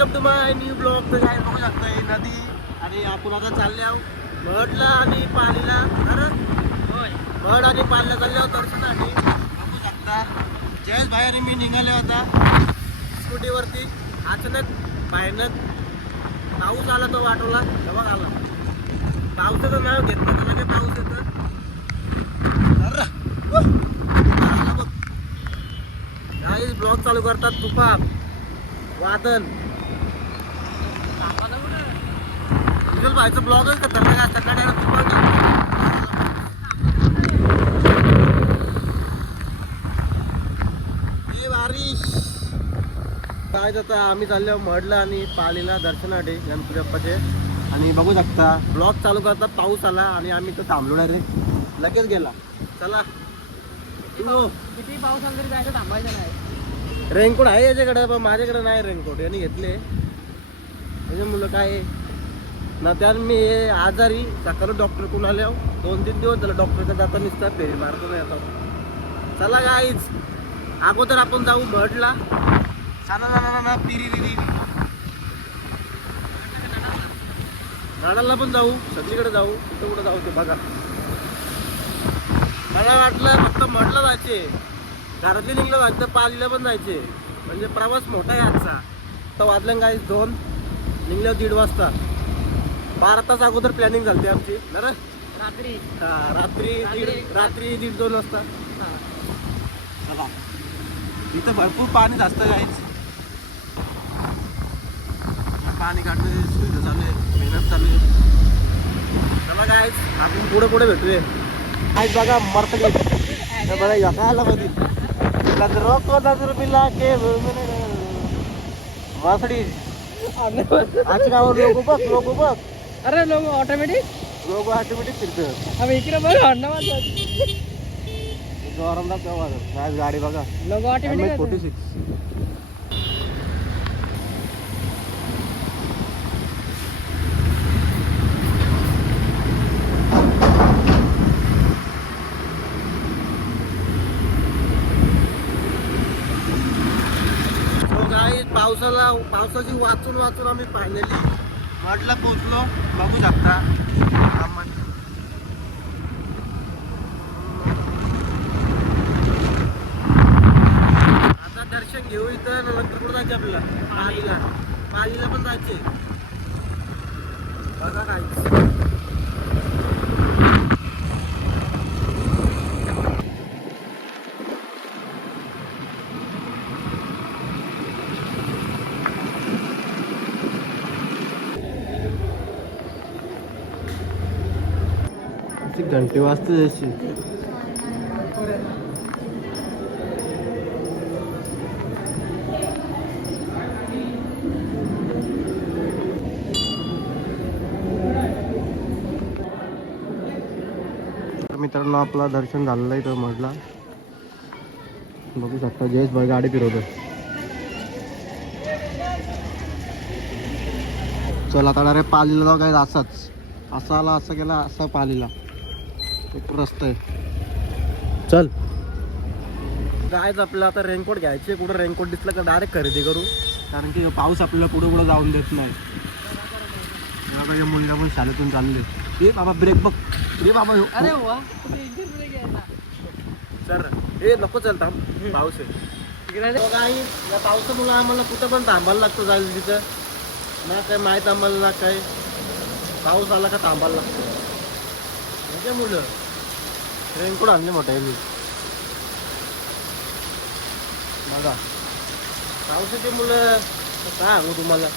Welcome to my new blog. तर काय बघू शकताय नदी आणि आपण आता चालले आहोत महडला आणि पालीला. महड आणि पालीला चालले आहोत दर्शनासाठी. बघू शकता जयेश भाई आणि मी निघाले होता स्कूटीवरती. अचानक भयानक पाऊस आला तो वाटवला तेव्हा आला. पावसाचं नाव घेतलं तर लगे पाऊस येतं. काही ब्लॉग चालू करतात तुफान वादन. विजल भाईचं ब्लॉगच खतरनाक आहे. सकाळी बारिश काय जातं. आम्ही चाललो महडला आणि पालीला दर्शनासाठी गणपती बाप्पाचे. आणि बघू शकता ब्लॉग चालू करतात पाऊस आला आणि आम्ही तो थांबलो डायरेक्ट लगेच गेला. चला किती पाऊस आला तरी जायचं थांबायचं नाही. रेनकोट आहे याच्याकडे पण माझ्याकडे नाही रेनकोट. यांनी घेतले म्हणजे मुलं काय ना त्या मी आजारी सकाळी डॉक्टर कोण आले 2-3 दिवस झालं डॉक्टरकडे जाता निसता फेरी मारतो नाही आता. चला गाईच अगोदर आपण जाऊ महडला. ना पिरी नाडाला पण जाऊ सगळीकडे जाऊ. कुठं कुठं जाऊ ते बघा. मला वाटलं फक्त महडला जायचे घरातले निघलं जायचं पालीला पण जायचे म्हणजे प्रवास मोठा आहे आजचा. तर वाजलं काय 2 निघले 1:30 वाजता. 12 तास अगोदर प्लॅनिंग झाली आमची ना रे. रात्री रात्री 1:30-2 वाजता. चला इथं भरपूर पाणी जास्त जायचं. पाणी काढण्याची सुविधा चालू आहे मेहनत चालू आहे. चला काय आपण पुढे भेटूया. आज बघा मरत बघा एका आला मध्ये नजर मिला के वासडी आज गावावर लोक बघ. अरे लोक ऑटोमॅटिक फिरतं. आम्ही इकडे बघ जोरांदा तेव्हा गाडी बघा लोक ऑटोमॅटिक 46. पावसाची वाचून आम्ही फायनली महडला पोहोचलो. बघू शकता आता दर्शन घेऊ. इथं नंतर कुठं जायचं आपल्याला पालीला पण जायचे. बघा काय घंटी वाजते जशी. मित्रांनो आपला दर्शन झालेलं आहे. तो म्हटला बघू शकता जयेश भाई गाडी फिरवतो. चला आता रे पालीला जाऊ. काय असा आला असं गेला असं पालीला एक रस्ता आहे. चल गायच आपल्याला आता रेनकोट घ्यायचे. कुठं रेनकोट दिसलं का डायरेक्ट खरेदी करू. कारण की पाऊस आपल्याला पुढे जाऊन देत नाही. या मुलीला पण शाळेतून चालले. ए बाबा ब्रेक बघ रे बाबा. अरे वा सर ए नको चल थांब पाऊस आहे. या पावसामुळे आम्हाला कुठं पण थांबायला लागतं. जायला तिथं ना काय माहीत आम्हाला ना काय. पाऊस आला का थांबायला लागतं. म्हणजे मुलं रेनकोट आणले मोठ्या मी बघा. पावसाची मुलं काय सांगू तुम्हाला.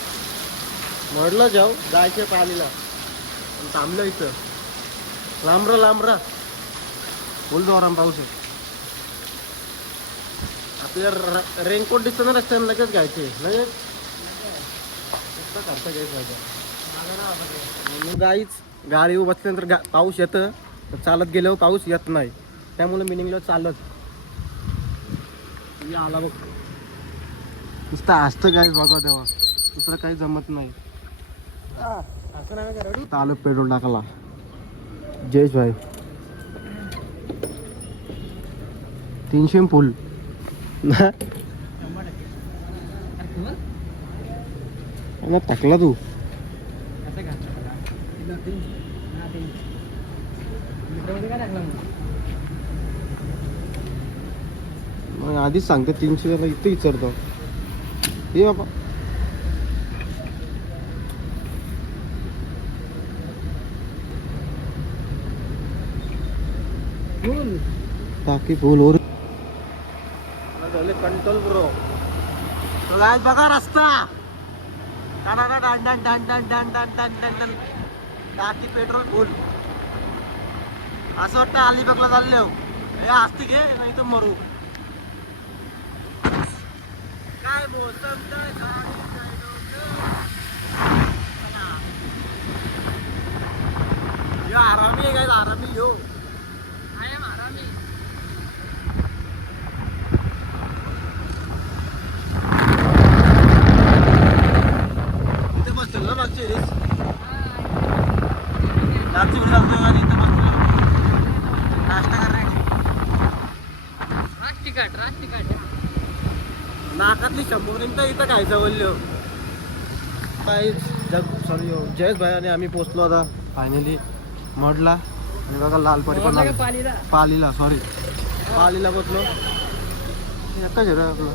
महडला जायचे पालीला थांबलं इथं. लांबरा फुल जोरान पाऊस आहे. आपल्याला रेनकोट दिसतं ना रस्त्याने लगेच घ्यायचे लगेच खर्च घ्यायचा. गाईच गाडी बसल्यानंतर पाऊस येतं. चालत गेल्यावर पाऊस येत नाही. त्यामुळे मिनिंगला चालत आला बघ. नुसतं असतं काय बघा तेव्हा दुसरं काही जमत नाही. आलो पेट्रोल टाकायला. जयेश भाई 300 फुल मला टाकला तू असं का मित्रामध्ये काय टाकला मग आधीच सांगते 300 ला इथे विचारतो ये बाबा टाकी फुल और कंट्रोल ब्रो तो गाइस बघा रस्ता टाकी पेट्रोल फुल असं वाटतं अलिबागला चालले हो हे आस्ती घे नाही तर मरू काय मोसम आरामी आहे काय आरामी यो इथे बसतो ना मागची रेस नागची उडी लागतो आणि इथे बसतो नाश्ता करण्याची राजतिकट नाकातली 100 मिनिटं इथं खायचं बोललो काय सॉरी जयेश भाई आणि आम्ही पोचलो आता फायनली मडला आणि बघा लालपरी पण पालीला सॉरी पालीला पोचलो एकच आहे आपलं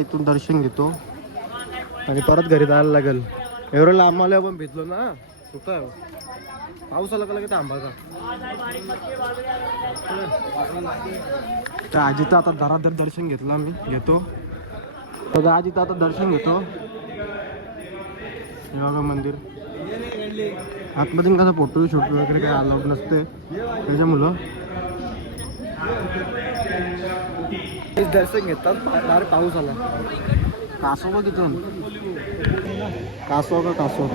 इथून दर्शन घेतो आणि परत घरी जायला लागेल एवढं लांब आल्या पण भेटलो ना सुट पाऊस आला का थांबायचा त्या आजीचं आता दरादर दर्शन घेतलं आम्ही घेतो तर आजीचं आता दर्शन घेतो हे बघा मंदिर आतमध्ये कसं फोटो शूट वगैरे काही अलाउड नसते त्याच्यामुळं दर्शन घेतात बाहेर पाऊस आला कासव बघ इथून कासव का कासव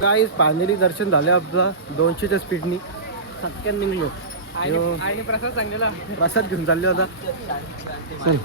काही फायनली दर्शन झाले आपला 200च्या स्पीडनी सटक्यान निघलो आणि प्रसाद सांगलेला प्रसाद घेऊन चालले होता चल